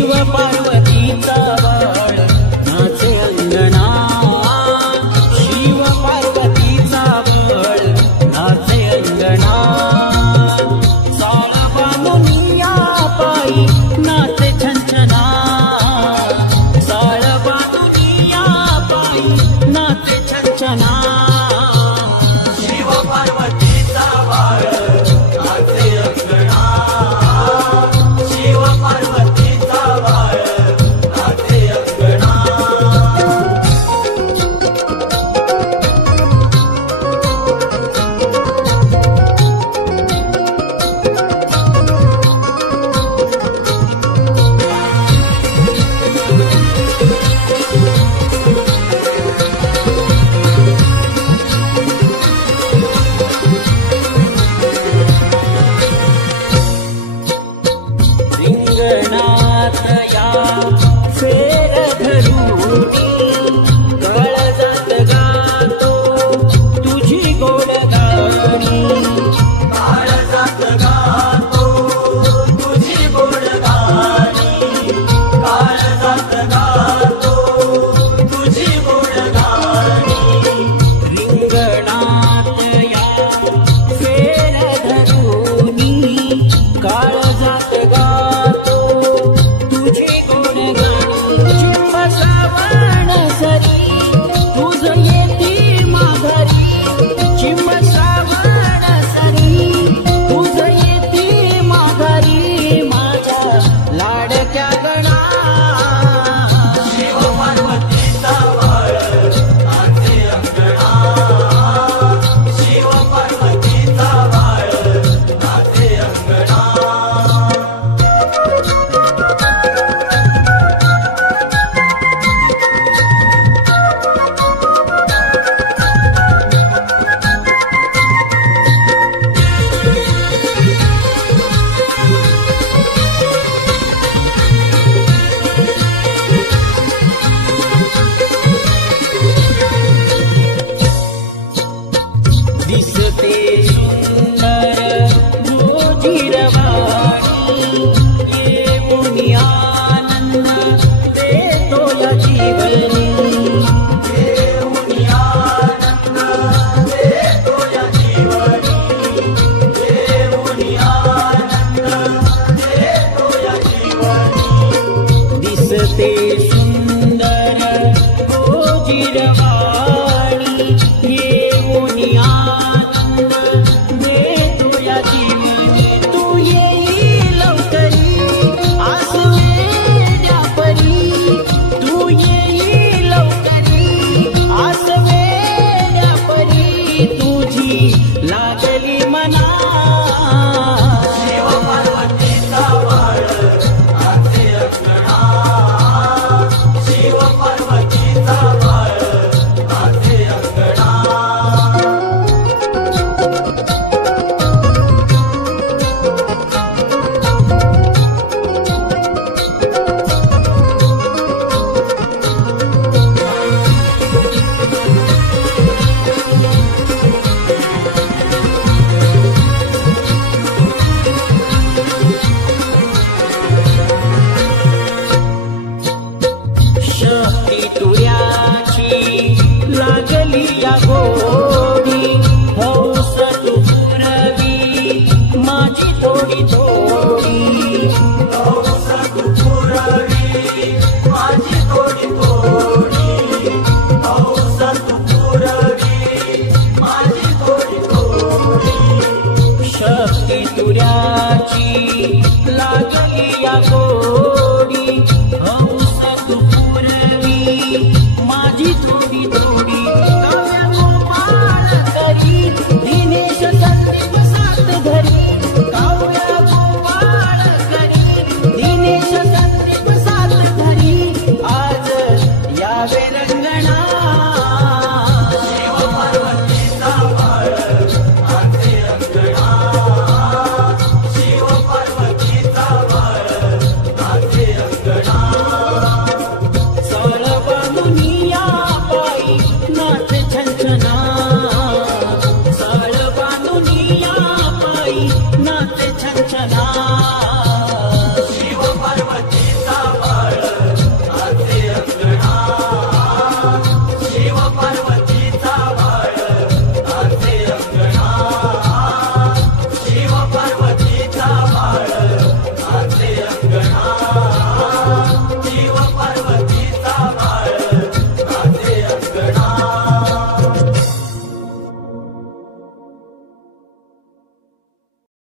शिव पार्वतीचा बाळ नाचे अंगणा, शिव पार्वतीचा बाळ नाचे अंगणा, साळा बांधून या पायी नाचे छंछना, साळा बांधून या पायी नाचे छंछना, शिव पार्वतीचा बाळ नाचे अंगणा, शिव पार्वतीचा बाळ नाचे अंगणा. रिंगणात या फेर धरूनी काळजात गातो तुझी गोड गाणी, काळजात गातो तुझी गोड गाणी, काळजात गातो तुझी गोड गाणी. रिंगणात या फेर धरूनी काळजात गातो तुझी गोड गाणी, चिंब श्रावण सरी तुझ येती माघारी, चिंब श्रावण सरी तुझ येती माघारी, माझ्या लाडक्या गणा, शिव पार्वतीचा बाळ नाचे अंगणा, शिव पार्वतीचा बाळ नाचे अंगणा. दिसते सुंदर जोजीरवाणी, येऊनी आनंद देतो या जीवनी, येऊनी आनंद देतो या जीवनी, येऊनी आनंद देतो या जीवनी. दिसते